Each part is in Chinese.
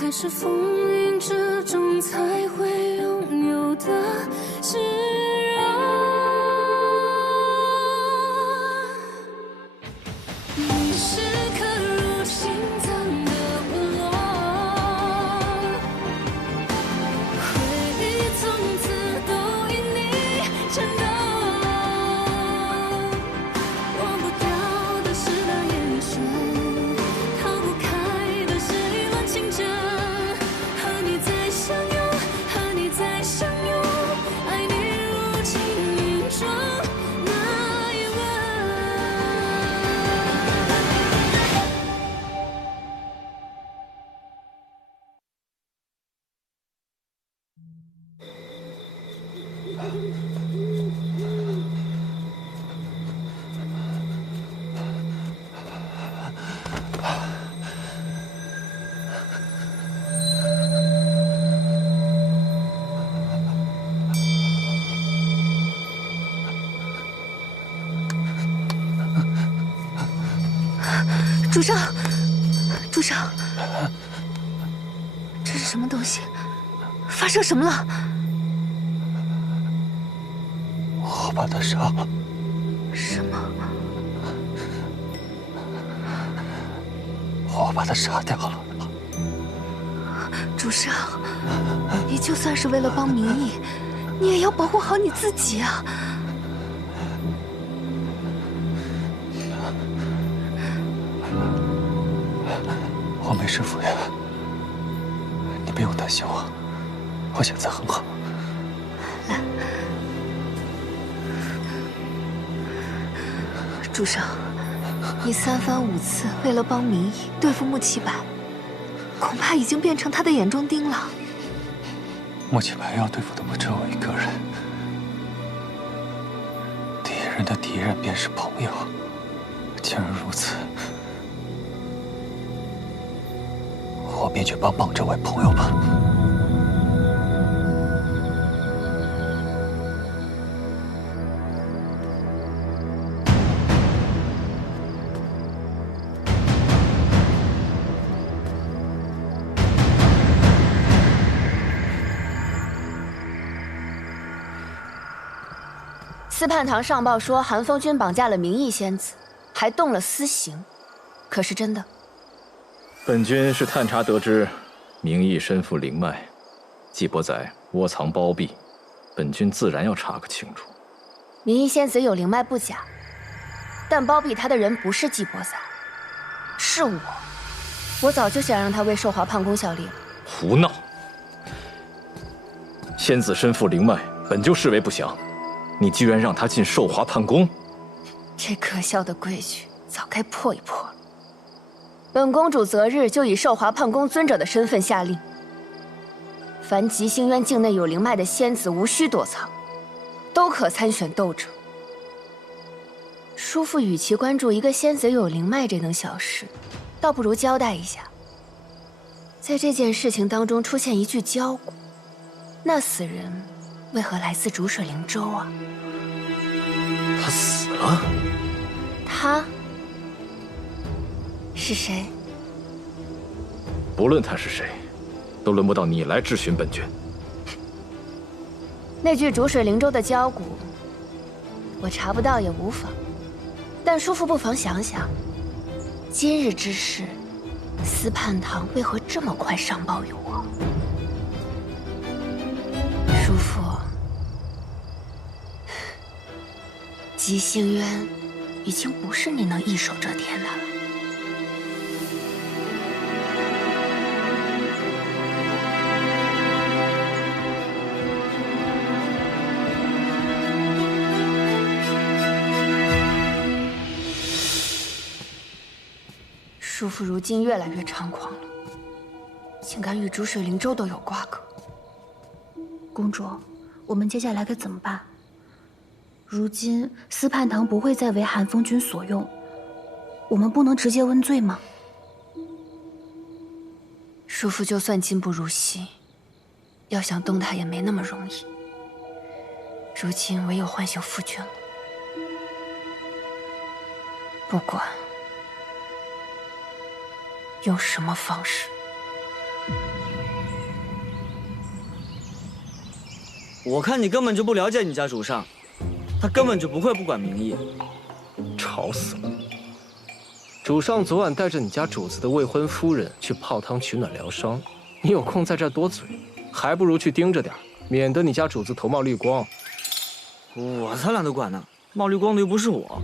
还是风云之中才会拥有的释然。你是刻入心脏的温柔，回忆从此都因你颤抖。忘不掉的是那眼神，逃不开的是一轮情真。和你再相拥，和你再相拥，爱你如情命中那一吻。主上，主上，这是什么东西？发生什么了？我把他杀了。什么？我把他杀掉了。主上，你就算是为了帮明义，你也要保护好你自己啊！我没事，傅远，你不用担心我，我现在很好。来，主上，你3番5次为了帮明义对付穆启柏，恐怕已经变成他的眼中钉了。穆启柏要对付的不只有我一个人，敌人的敌人便是朋友。既然如此，我便去帮忙这位朋友吧。司叛堂上报说，韩风君绑架了明义仙子，还动了私刑，可是真的？本君是探查得知，明义身负灵脉，季伯载窝藏包庇，本君自然要查个清楚。明义仙子有灵脉不假，但包庇她的人不是季伯载，是我。我早就想让他为寿华叛宫效力了。胡闹！仙子身负灵脉，本就视为不祥。你居然让他进寿华叛宫，这可笑的规矩早该破一破了。本公主择日就以寿华叛宫尊者的身份下令，凡极星渊境内有灵脉的仙子，无需躲藏，都可参选斗者。叔父与其关注一个仙子有灵脉这等小事，倒不如交代一下，在这件事情当中出现一具焦骨，那死人为何来自逐水灵州啊？他死了？他是谁？不论他是谁，都轮不到你来质询本君。那具逐水灵州的焦骨，我查不到也无妨。但叔父不妨想想，今日之事，司叛堂为何这么快上报于我？叔父，极星渊已经不是你能一手遮天的了。叔父如今越来越猖狂了，竟敢与逐水灵州都有瓜葛。公主，我们接下来该怎么办？如今司叛堂不会再为韩风君所用，我们不能直接问罪吗？叔父就算今不如昔，要想动他也没那么容易。如今唯有唤醒夫君了。不管用什么方式，我看你根本就不了解你家主上，他根本就不会不管名义。吵死了！主上昨晚带着你家主子的未婚夫人去泡汤取暖疗伤，你有空在这儿多嘴，还不如去盯着点，免得你家主子头冒绿光。我才懒得管呢，冒绿光的又不是我。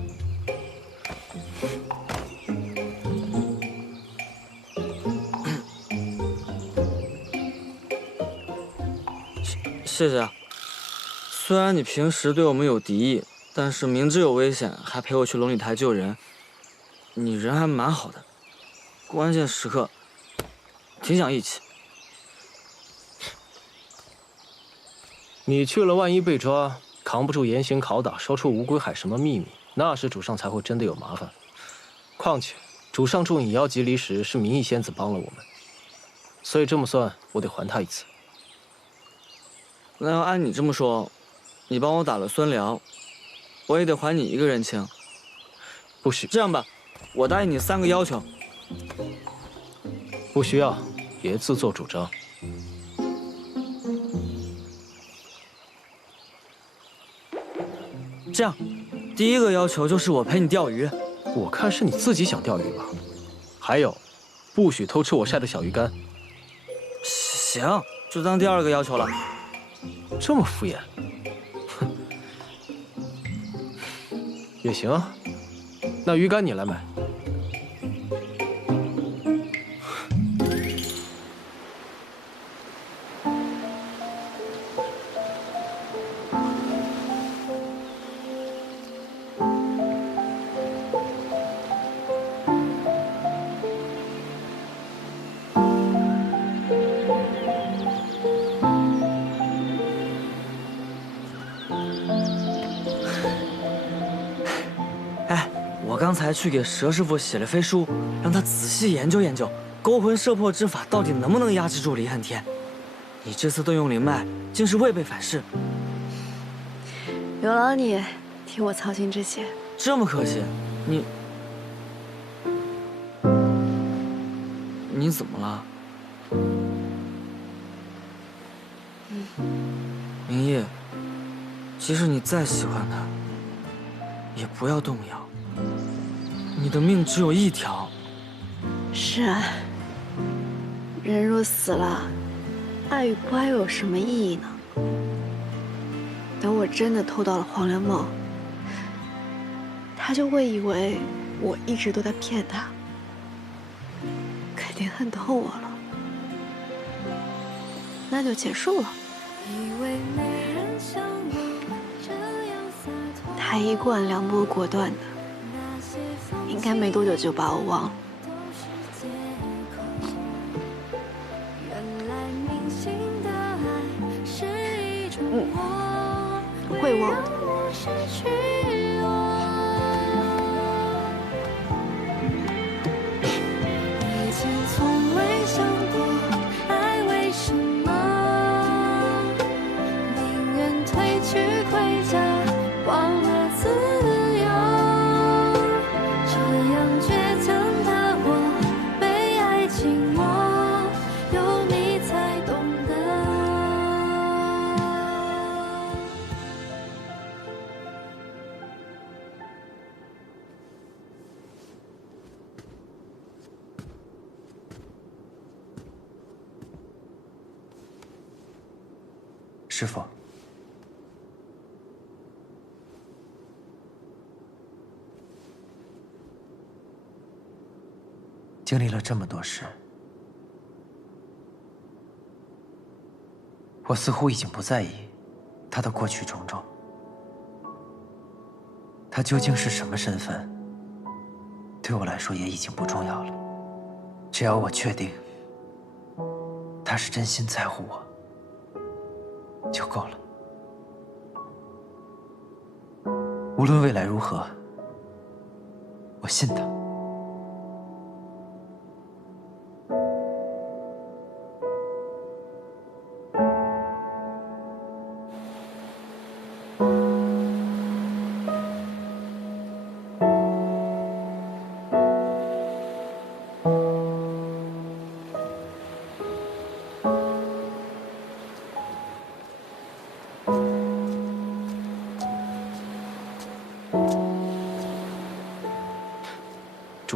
谢谢啊。虽然你平时对我们有敌意，但是明知有危险还陪我去龙女台救人，你人还蛮好的。关键时刻挺讲义气。你去了，万一被抓，扛不住严刑拷打，说出无归海什么秘密，那时主上才会真的有麻烦。况且主上助你妖极离时，是明义仙子帮了我们，所以这么算，我得还他一次。那要按你这么说，你帮我打了孙辽，我也得还你一个人情。不许。这样吧，我答应你3个要求。不需要，别自作主张。这样，第一个要求就是我陪你钓鱼。我看是你自己想钓鱼吧。还有，不许偷吃我晒的小鱼干。行，就当第2个要求了。这么敷衍？哼，也行啊。那鱼干你来买。我刚才去给佘师傅写了飞书，让他仔细研究研究勾魂摄魄之法到底能不能压制住李恨天。你这次动用灵脉，竟是未被反噬。有劳你替我操心这些。这么可惜，你怎么了？明义，即使你再喜欢他，也不要动摇。你的命只有一条。是啊，人若死了，爱与不爱又有什么意义呢？等我真的偷到了黄粱梦，他就会以为我一直都在骗他，肯定恨透我了，那就结束了。他一贯凉薄果断的，应该没多久就把我忘了。会忘的。以前从未想过爱为什么，宁愿褪去盔甲，忘了自由。这样倔强的我，被爱紧握，有你才懂得。师父，经历了这么多事，我似乎已经不在意他的过去种种。他究竟是什么身份，对我来说也已经不重要了。只要我确定他是真心在乎我，就够了。无论未来如何，我信他。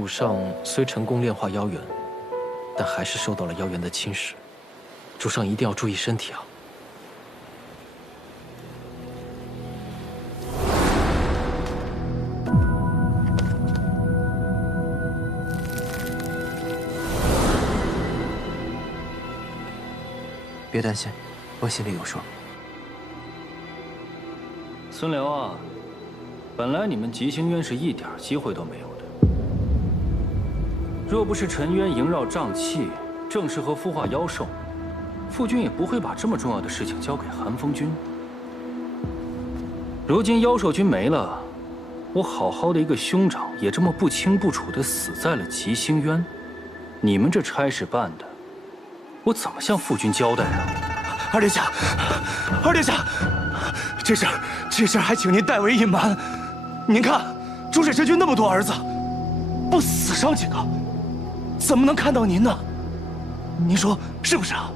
主上虽成功炼化妖元，但还是受到了妖元的侵蚀。主上一定要注意身体啊！别担心，我心里有数。孙辽啊，本来你们吉星渊是一点机会都没有的。若不是陈渊萦绕瘴气，正适合孵化妖兽，傅君也不会把这么重要的事情交给寒风君。如今妖兽军没了，我好好的一个兄长也这么不清不楚的死在了吉星渊，你们这差事办的，我怎么向傅君交代啊？二殿下，二殿下，这事儿还请您代为隐瞒。您看，逐水神君那么多儿子，不死伤几个，怎么能看到您呢？您说是不是啊？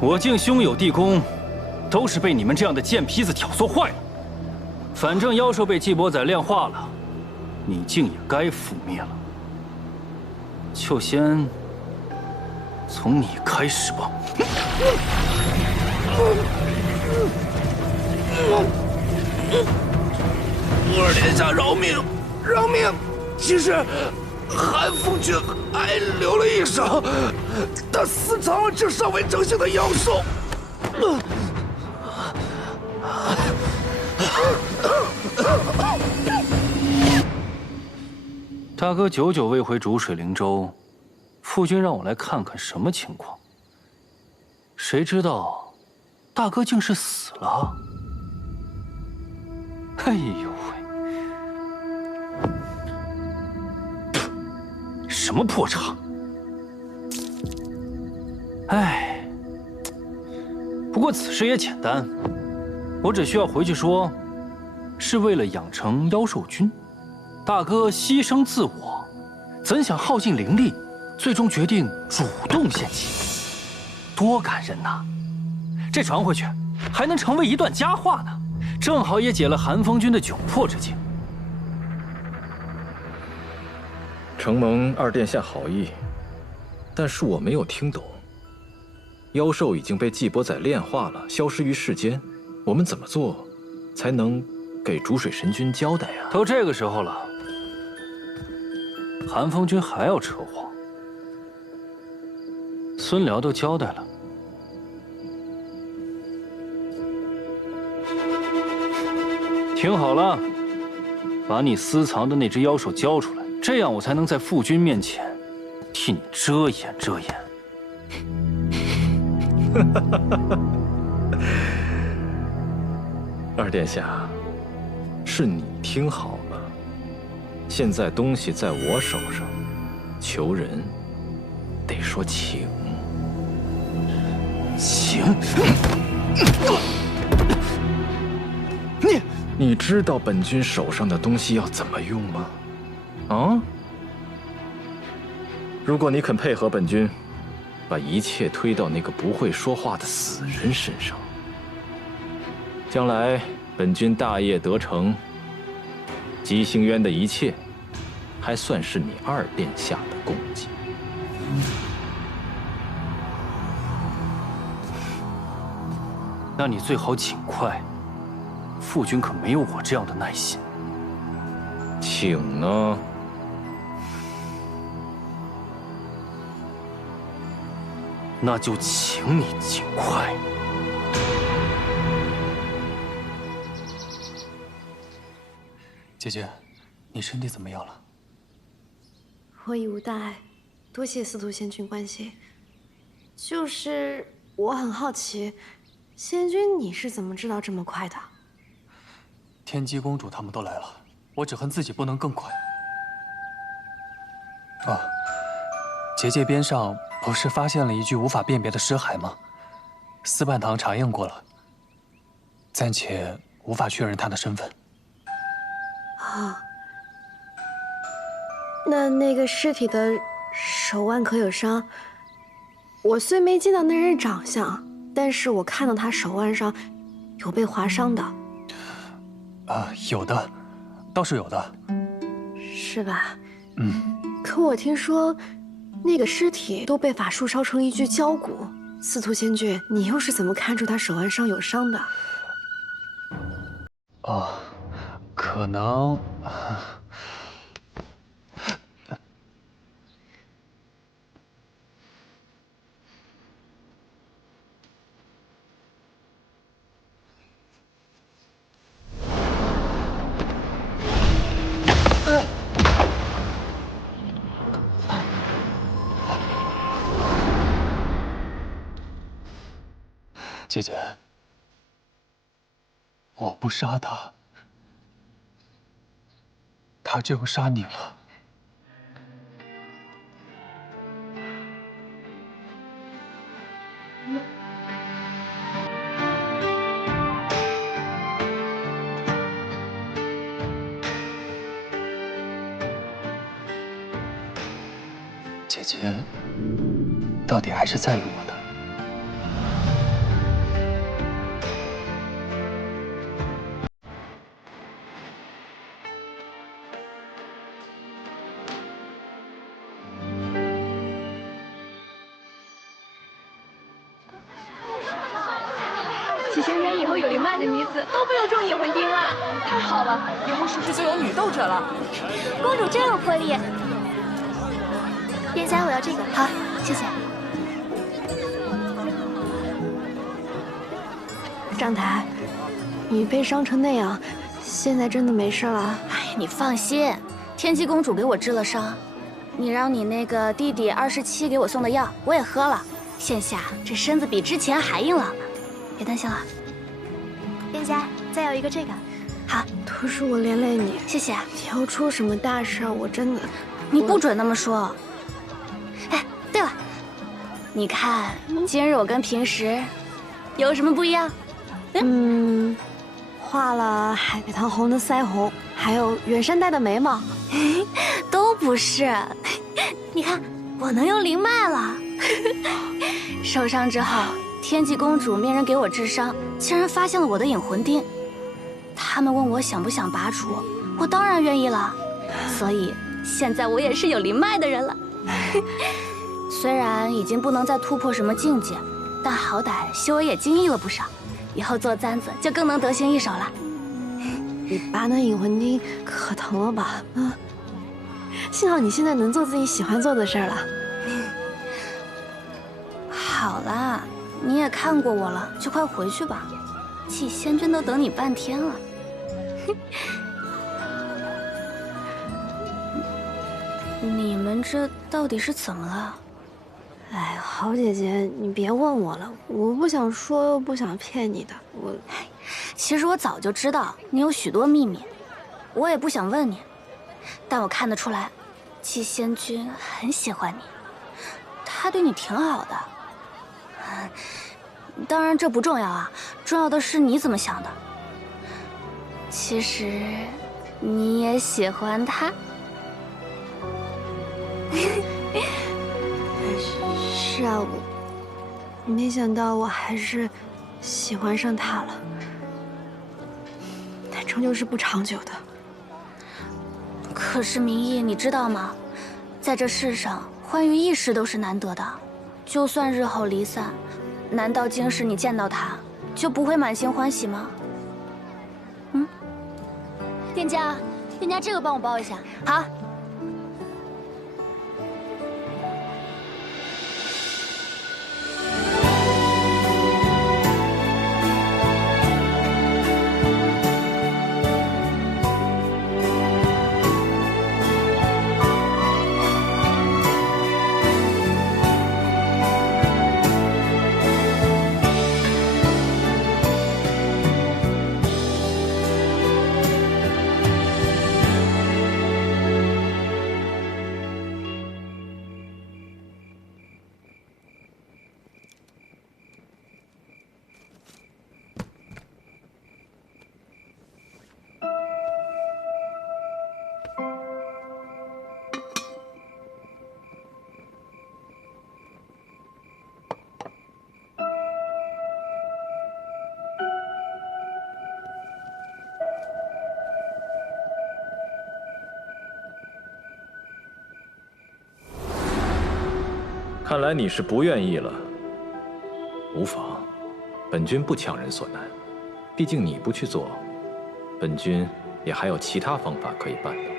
我敬兄友弟恭，都是被你们这样的贱坯子挑唆坏了。反正妖兽被季伯宰炼化了，你竟也该覆灭了。就先从你开始吧。二殿下饶命，饶命！其实寒风君还留了一手，他私藏了这尚未成型的妖兽。大哥久久未回逐水灵州，父君让我来看看什么情况。谁知道，大哥竟是死了。哎呦喂，什么破茶！哎，不过此事也简单，我只需要回去说，是为了养成妖兽军。大哥牺牲自我，怎想耗尽灵力，最终决定主动献祭，多感人呐！这传回去，还能成为一段佳话呢，正好也解了寒风君的窘迫之境。承蒙二殿下好意，但是我没有听懂。妖兽已经被季伯宰炼化了，消失于世间，我们怎么做才能给逐水神君交代啊？都这个时候了，寒风君还要扯谎？孙辽都交代了，听好了，把你私藏的那只妖兽交出来，这样我才能在父君面前替你遮掩遮掩。二殿下，是你听好了，现在东西在我手上，求人得说请。请？你知道本君手上的东西要怎么用吗？啊？如果你肯配合本君，把一切推到那个不会说话的死人身上，将来本君大业得成，吉星渊的一切，还算是你二殿下的功绩。那你最好尽快，父君可没有我这样的耐心。请呢？那就请你尽快。姐姐，你身体怎么样了？我已无大碍，多谢司徒仙君关心。就是我很好奇，仙君你是怎么知道这么快的？天机公主他们都来了，我只恨自己不能更快。啊，结界边上不是发现了一具无法辨别的尸骸吗？司办堂查验过了，暂且无法确认他的身份。啊，那个尸体的手腕可有伤？我虽没见到那人长相，但是我看到他手腕上有被划伤的。有的，倒是有的。是吧？嗯。可我听说，那个尸体都被法术烧成一具焦骨。司徒仙君，你又是怎么看出他手腕上有伤的？哦，可能。姐姐，我不杀他，他就杀你了。姐姐，到底还是在意我的。齐仙人以后有灵脉的女子都不用中引魂钉了，太好了，以后是不是就有女斗者了？公主真有魄力。殿下，我要这个。好，谢谢。张台，你被伤成那样，现在真的没事了？哎，你放心，天机公主给我治了伤，你让你那个弟弟27给我送的药，我也喝了，现下这身子比之前还硬朗呢。别担心了。殿下，再要一个这个。好，都是我连累你，谢谢。你要出什么大事，我真的……你不准那么说。哎，对了，你看今日我跟平时有什么不一样？画了海棠红的腮红，还有远山黛的眉毛，都不是。你看，我能用灵脉了。受伤之后，天际公主命人给我治伤，竟然发现了我的引魂钉。他们问我想不想拔除，我当然愿意了。所以现在我也是有灵脉的人了。虽然已经不能再突破什么境界，但好歹修为也精益了不少。以后做簪子就更能得心应手了。你拔那引魂钉可疼了吧？啊！幸好你现在能做自己喜欢做的事儿了。好啦，你也看过我了，就快回去吧。季仙君都等你半天了。你们这到底是怎么了？哎，好姐姐，你别问我了，我不想说，又不想骗你的。其实我早就知道你有许多秘密，我也不想问你，但我看得出来，季仙君很喜欢你，他对你挺好的。当然这不重要啊，重要的是你怎么想的。其实，你也喜欢他。是啊，我没想到我还是喜欢上他了，但终究是不长久的。可是明义，你知道吗？在这世上，欢愉一时都是难得的，就算日后离散，难道今世你见到他就不会满心欢喜吗？店家，这个帮我包一下。好。看来你是不愿意了。无妨，本君不强人所难。毕竟你不去做，本君也还有其他方法可以办的。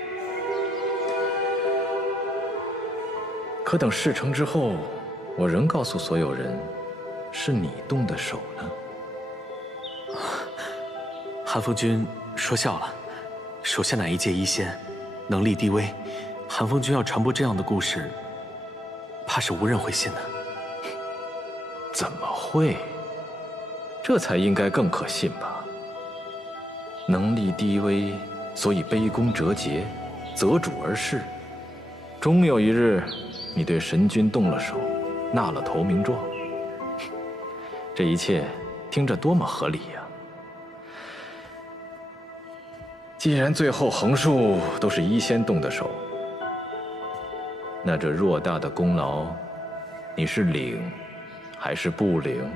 可等事成之后，我仍告诉所有人，是你动的手呢。韩风君说笑了，手下乃一介医仙，能力低微，韩风君要传播这样的故事，怕是无人会信的。怎么会？这才应该更可信吧？能力低微，所以卑躬折节，择主而事。终有一日，你对神君动了手，纳了投名状。这一切听着多么合理呀！既然最后横竖都是医仙动的手，那这偌大的功劳，你是领还是不领？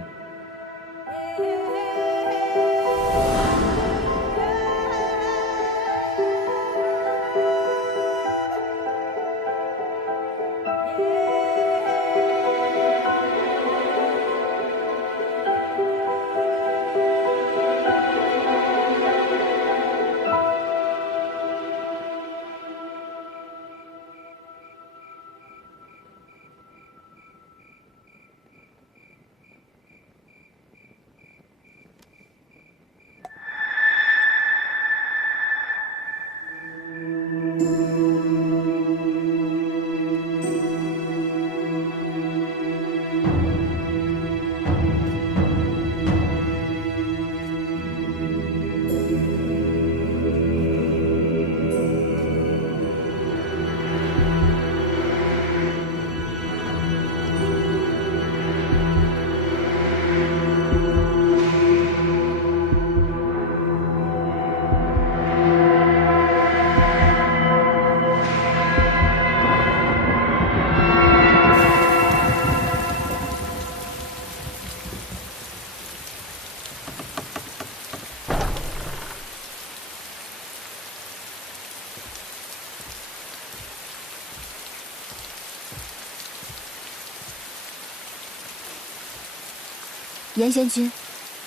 严贤君，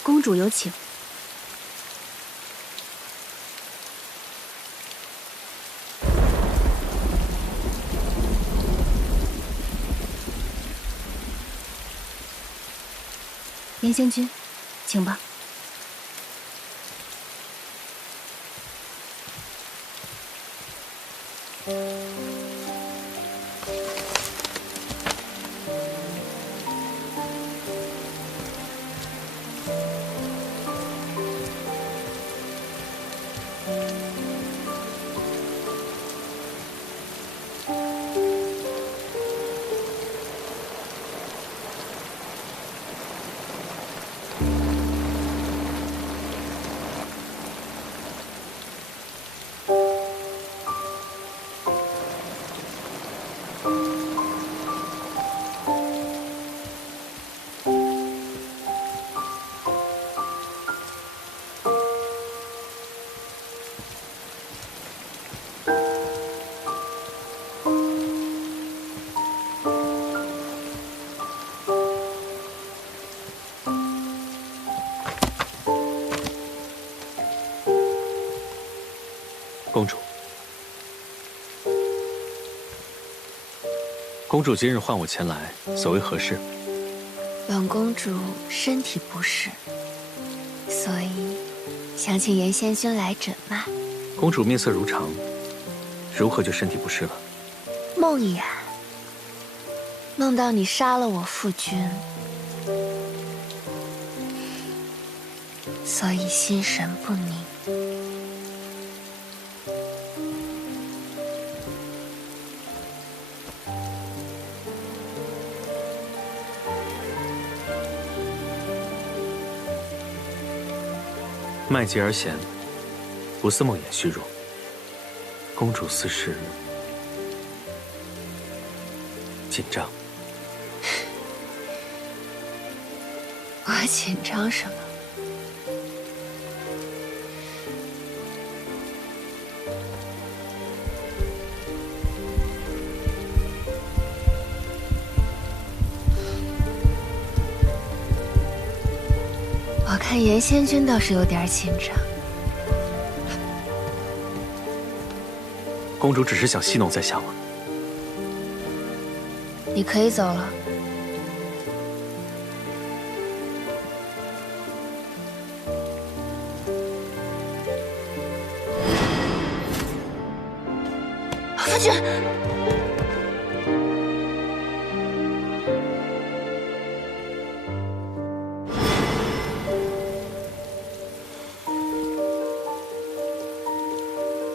公主有请。严贤君，请吧。公主，公主今日唤我前来，所为何事？本公主身体不适，所以想请严仙君来诊脉。公主面色如常，如何就身体不适了？梦魇，梦到你杀了我父君，所以心神不宁。脉急而弦，不似梦魇虚弱。公主似是紧张。我紧张什么？看严仙君倒是有点紧张。公主只是想戏弄在下吗？你可以走了。夫君，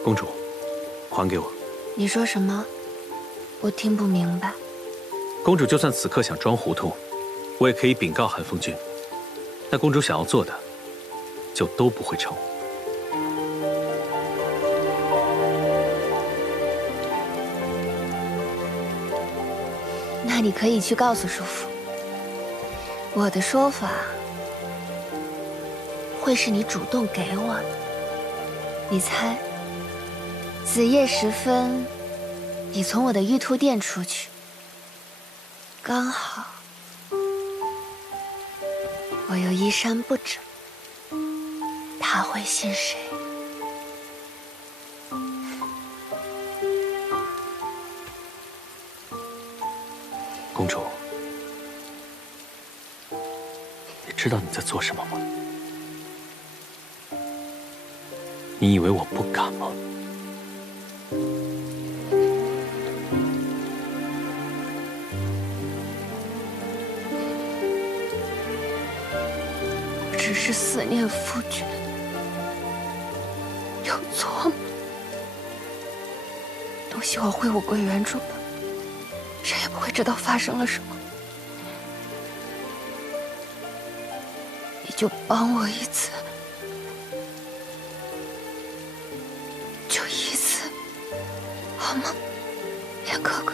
公主，还给我。你说什么？我听不明白。公主就算此刻想装糊涂，我也可以禀告寒风君。但公主想要做的，就都不会成。那你可以去告诉叔父，我的说法会是你主动给我的。你猜，子夜时分，你从我的玉兔殿出去，刚好我又衣衫不整，他会信谁？公主，你知道你在做什么吗？你以为我不敢吗？我只是思念夫君，有错吗？东西我会物归原主的。谁也不会知道发生了什么，你就帮我一次，就一次，好吗，严哥哥？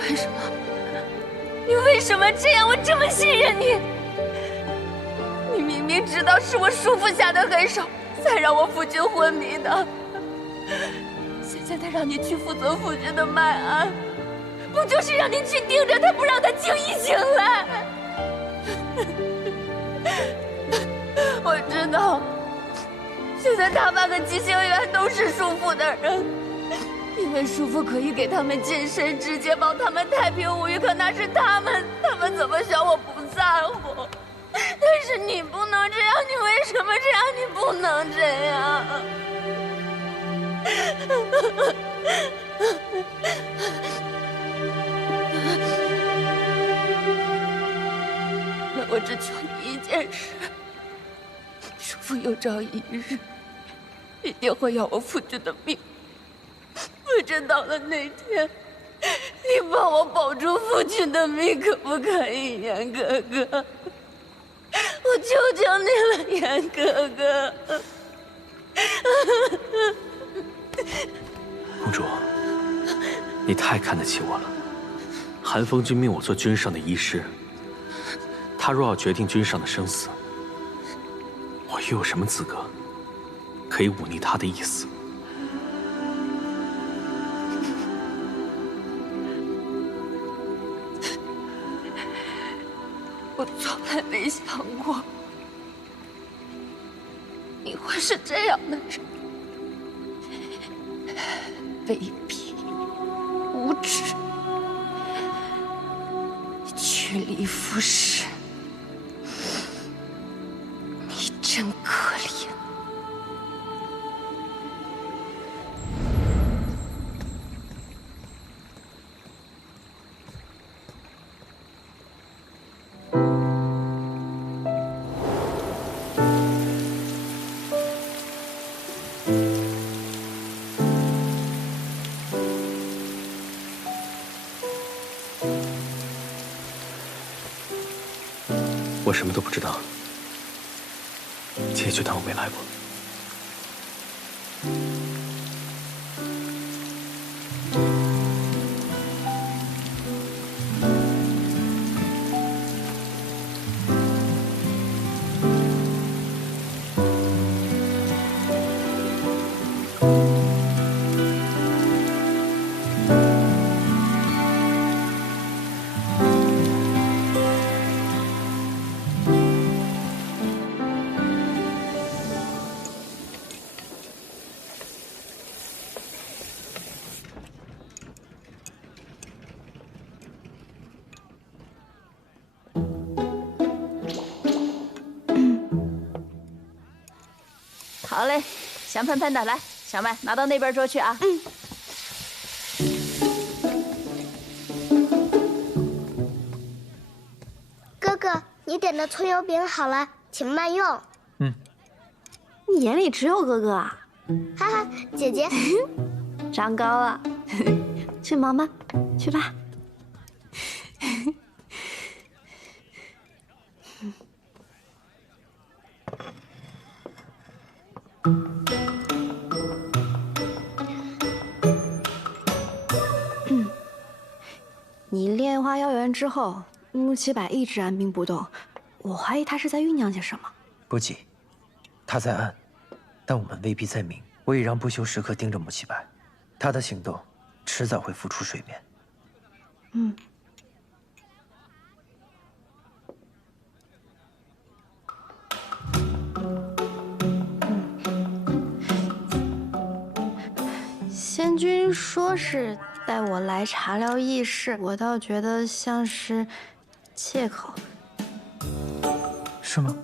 为什么？你为什么这样？我这么信任你，你明明知道是我叔父下的狠手，才让我夫君昏迷的。现在他让你去负责夫君的脉安，不就是让你去盯着他，不让他轻易醒来？我知道，现在大半个吉星园都是叔父的人，因为叔父可以给他们近身，直接保他们太平无虞。可那是他们怎么想我不在乎？但是你不能这样，你为什么这样？你不能这样。那我只求你一件事，叔父有朝一日一定会要我夫君的命。不知道了那天，你帮我保住夫君的命，可不可以，严哥哥？我求求你了，严哥哥。公主，你太看得起我了。寒风君命我做君上的医师，他若要决定君上的生死，我又有什么资格可以忤逆他的意思？我从来没想过你会是这样的人，卑鄙无耻，缺离夫氏，你真可怜。我什么都不知道，姐就当我没来过。好嘞，香喷喷的，来，小麦拿到那边桌去啊。嗯。哥哥，你点的葱油饼好了，请慢用。你眼里只有哥哥啊？哈哈，姐姐，长高了。去忙吧，去吧。你炼化妖元之后，穆奇柏一直按兵不动，我怀疑他是在酝酿些什么。不急，他在暗，但我们未必在明。我已让不朽时刻盯着穆奇柏，他的行动迟早会浮出水面。仙君说是带我来查疗异事，我倒觉得像是借口。是吗？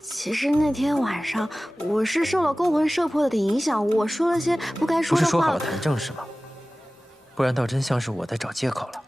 其实那天晚上我是受了勾魂摄魄的影响，我说了些不该说的话。不是说好了谈正事吗？不然倒真像是我在找借口了。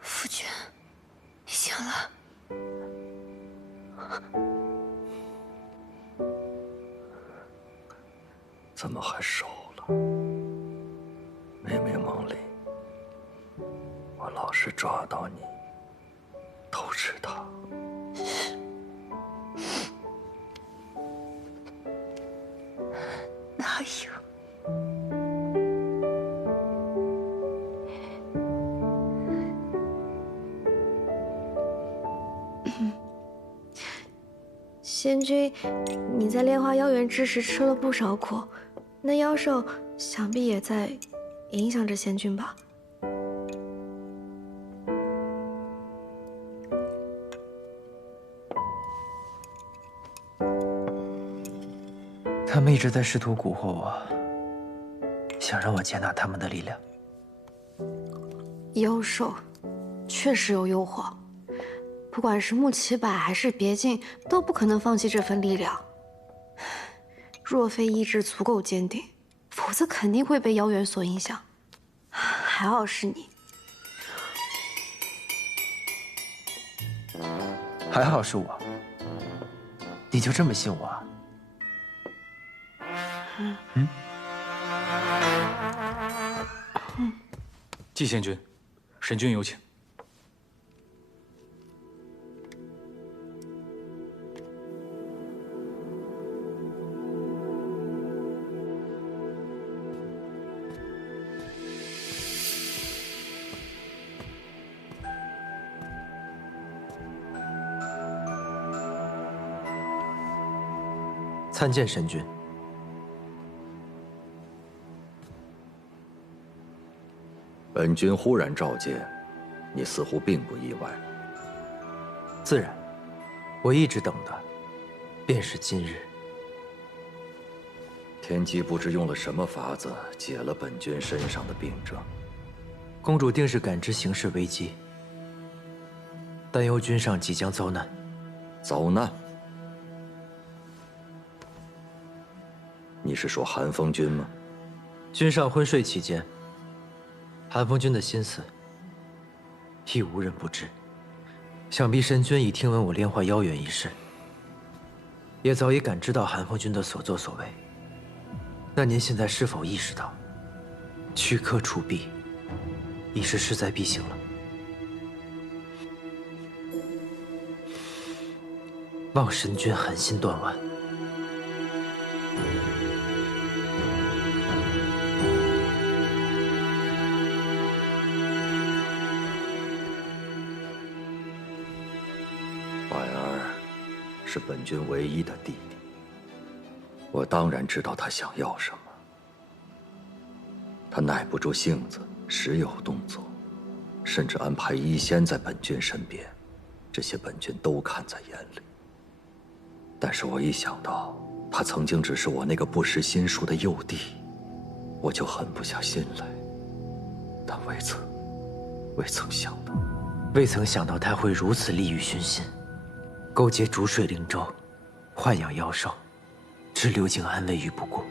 夫君，你醒了。怎么还瘦了？明明梦里，我老是抓到你，偷吃它。哪有？仙君，你在炼化妖元之时吃了不少苦，那妖兽想必也在影响着仙君吧？他们一直在试图蛊惑我，想让我接纳他们的力量。妖兽确实有诱惑。不管是穆奇柏还是别境，都不可能放弃这份力量。若非意志足够坚定，否则肯定会被妖元所影响。还好是你，还好是我，你就这么信我啊？季仙君，神君有请。参见神君。本君忽然召见，你似乎并不意外。自然，我一直等的，便是今日。天机不知用了什么法子解了本君身上的病症。公主定是感知形势危机，担忧君上即将遭难。遭难？你是说寒风君吗？君上昏睡期间，寒风君的心思亦无人不知。想必神君已听闻我炼化妖元一事，也早已感知到寒风君的所作所为。那您现在是否意识到，躯壳除弊已是势在必行了？望神君狠心断腕。是本君唯一的弟弟，我当然知道他想要什么。他耐不住性子，时有动作，甚至安排医仙在本君身边，这些本君都看在眼里。但是我一想到他曾经只是我那个不识心术的幼弟，我就狠不下心来。但未曾想到，未曾想到他会如此利欲熏心，勾结逐水灵州，豢养妖兽，置刘景安危于不顾。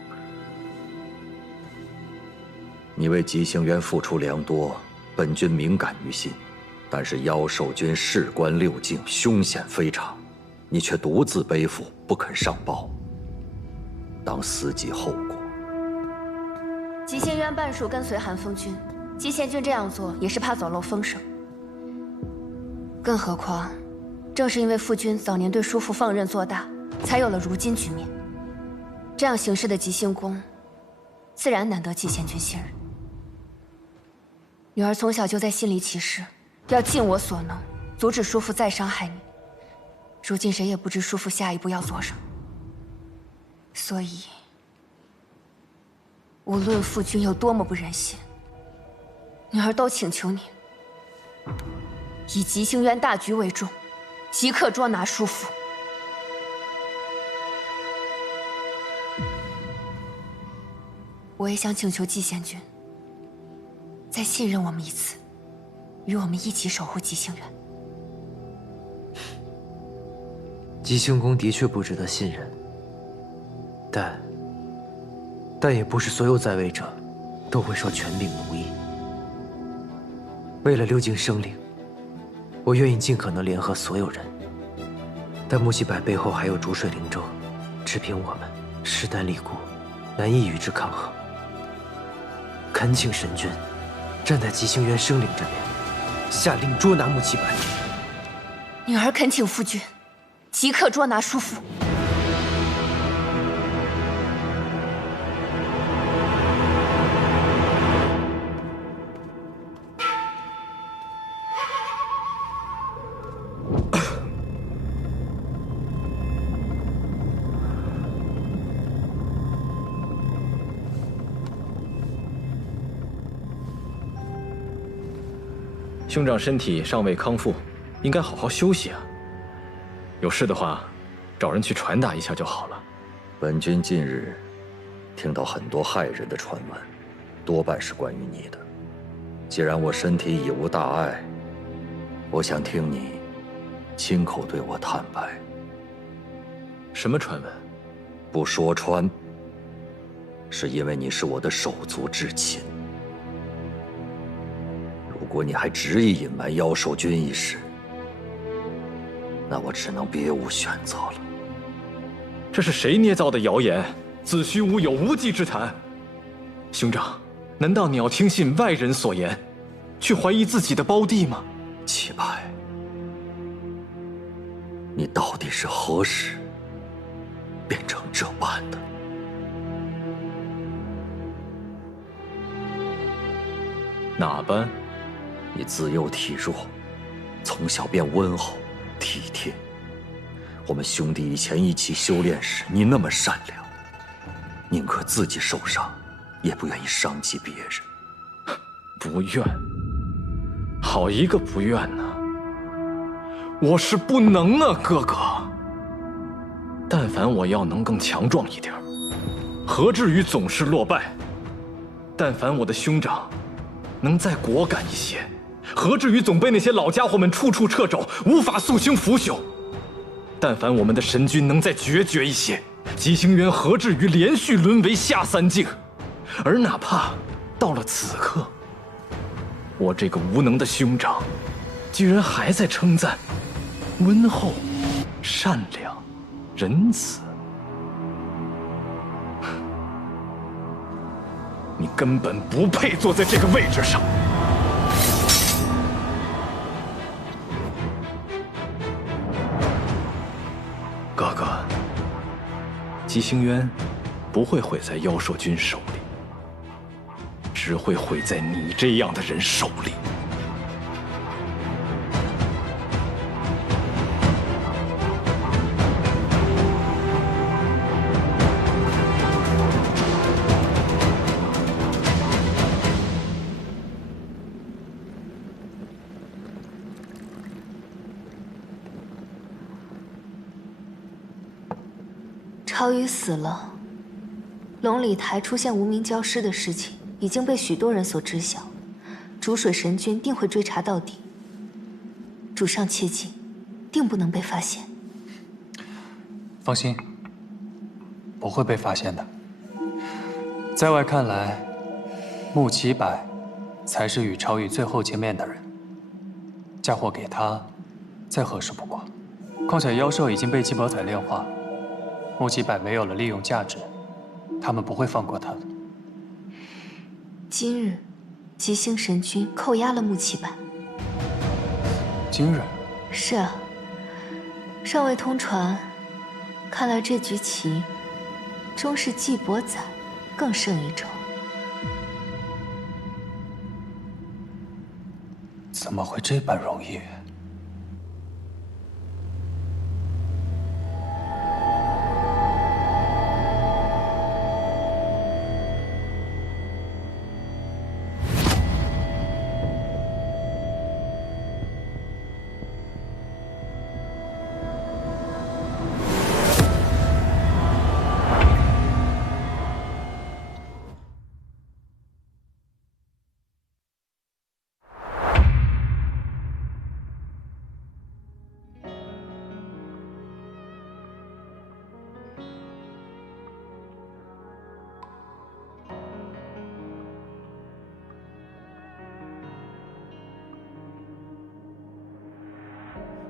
你为吉星渊付出良多，本君敏感于心，但是妖兽军事关六境，凶险非常，你却独自背负，不肯上报，当思及后果。吉星渊半数跟随韩风君，姬献君这样做也是怕走漏风声。更何况，正是因为父君早年对叔父放任做大，才有了如今局面。这样行事的吉星宫，自然难得姬献君信任。女儿从小就在心里起誓，要尽我所能阻止叔父再伤害你。如今谁也不知叔父下一步要做什么，所以无论父君有多么不忍心，女儿都请求你以吉星渊大局为重，即刻捉拿叔父。我也想请求季贤君再信任我们一次，与我们一起守护吉星渊。吉星宫的确不值得信任，但也不是所有在位者都会受权柄奴役。为了六境生灵，我愿意尽可能联合所有人，但木西柏背后还有逐水灵州，只凭我们势单力孤，难以与之抗衡。恳请神君站在吉星渊生灵这边，下令捉拿木西柏。女儿恳请父君即刻捉拿叔父。兄长身体尚未康复，应该好好休息啊。有事的话，找人去传达一下就好了。本君近日听到很多骇人的传闻，多半是关于你的。既然我身体已无大碍，我想听你亲口对我坦白。什么传闻？不说穿，是因为你是我的手足至亲。如果你还执意隐瞒妖兽军一事，那我只能别无选择了。这是谁捏造的谣言？子虚乌有，无稽之谈。兄长，难道你要听信外人所言，去怀疑自己的胞弟吗？齐白，你到底是何时变成这般的？哪般？你自幼体弱，从小便温厚体贴。我们兄弟以前一起修炼时，你那么善良，宁可自己受伤，也不愿意伤及别人。不愿？好一个不愿呢！我是不能啊，哥哥。但凡我要能更强壮一点，何至于总是落败？但凡我的兄长能再果敢一些，何至于总被那些老家伙们处处掣肘，无法肃清腐朽？但凡我们的神君能再决绝一些，吉星渊何至于连续沦为下三境？而哪怕到了此刻，我这个无能的兄长，居然还在称赞温厚、善良、仁慈，你根本不配坐在这个位置上。哥哥，吉星渊不会毁在妖兽军手里，只会毁在你这样的人手里。曹宇死了，龙礼台出现无名教师的事情已经被许多人所知晓，逐水神君定会追查到底。主上切记，定不能被发现。放心，不会被发现的。在外看来，穆启柏才是与曹宇最后见面的人，嫁祸给他，再合适不过。况且妖兽已经被季伯彩炼化，穆启柏没有了利用价值，他们不会放过他的。今日，吉星神君扣押了穆启柏。今日？是啊，尚未通传。看来这局棋，终是季伯载更胜一筹。怎么会这般容易？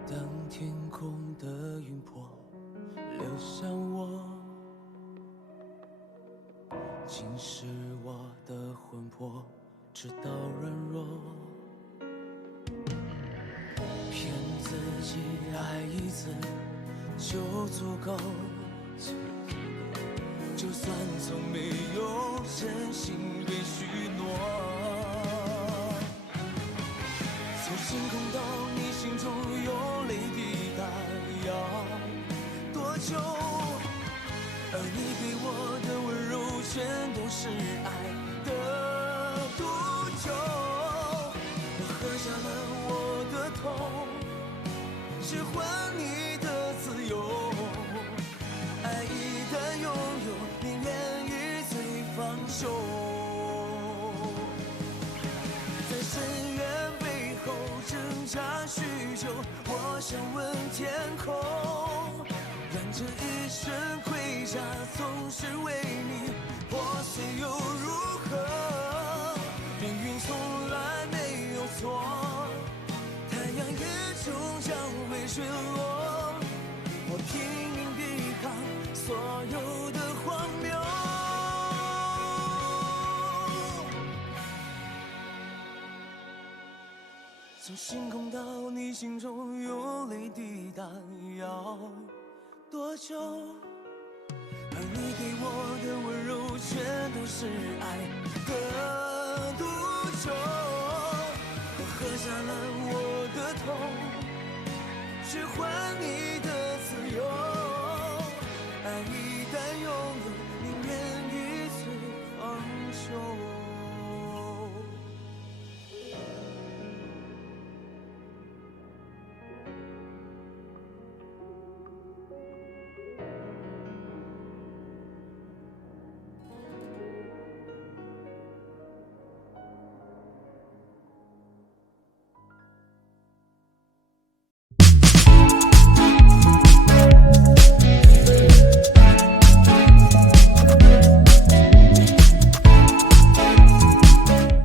当天空的云波流向我，侵蚀我的魂魄，直到软弱。骗自己爱一次就足够，就算从没有真心被许诺。从星空到你心中有泪滴答，要多久？而你给我的温柔全都是爱的毒酒。我喝下了我的痛，只换你的自由。爱一旦拥有，宁愿与罪放手。在深渊背后挣扎许久，我想问天空，让这一生盔甲总是为你破碎又如何？命运从来没有错，太阳也终将会坠落。我拼命抵抗所有的荒谬。从星空到你心中有泪滴答，要多久？而你给我的温柔全都是爱的毒酒。我喝下了我的痛，只换你的自由。爱一